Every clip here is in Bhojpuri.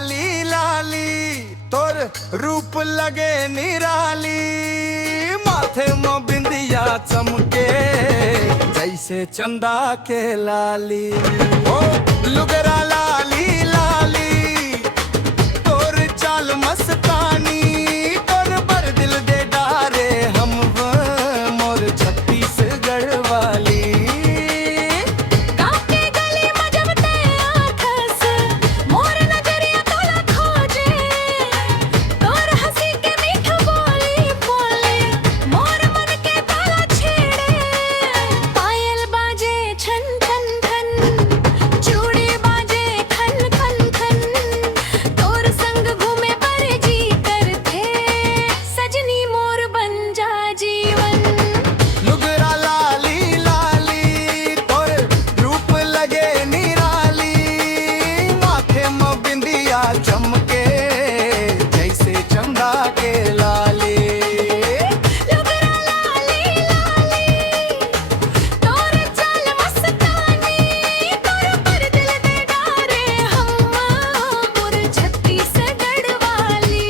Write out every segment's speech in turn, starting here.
लाली लाली तोर रूप लगे निराली, माथे में बिंदिया चमके जैसे चंदा के लाली। ओ लुगरा लाली लाली तोर चाल मस्तानी, तोर पर दिल दे डारे हम मोर छत्तीसगढ़ वाली। चमके जैसे चंदा के लाली। लुगरा लाली लाली तोर चाल मस्तानी, तोर पर दिल दे डारे हम मोर छत्तीसगढ़ वाली।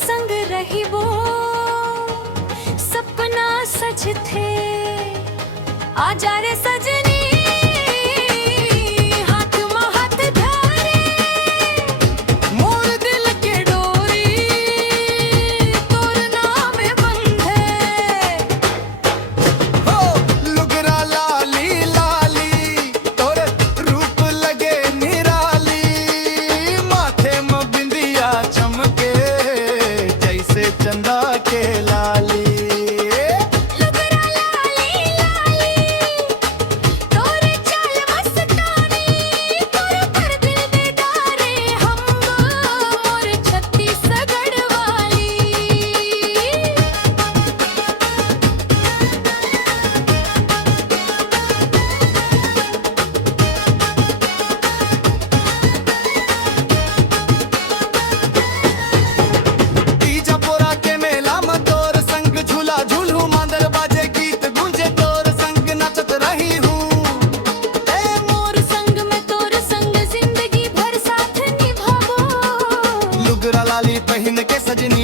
संग रही वो सपना सच थे, आजा रे सजनी हाथ में हाथ धारे, मोर दिल के डोरी तोर नाम बंधे। हो लुगरा लाली लाली तोर रूप लगे निराली, माथे में बिंदिया चमके जैसे चंदा के लाली। लुगरा लाली लाली तोर चाल मस्तानी, तोर पर दिल दे डारे हम मोर छत्तीसगढ़ वाली। तीजापुरा के मेला में तोर संग झूला झूलू, मांदर बाजे गीत गूंजे तोर संग नाचत रही हूँ। ए मोर संग में तोर संग जिंदगी भर साथ निभाबो। लुगरा लाली पहन के सजनी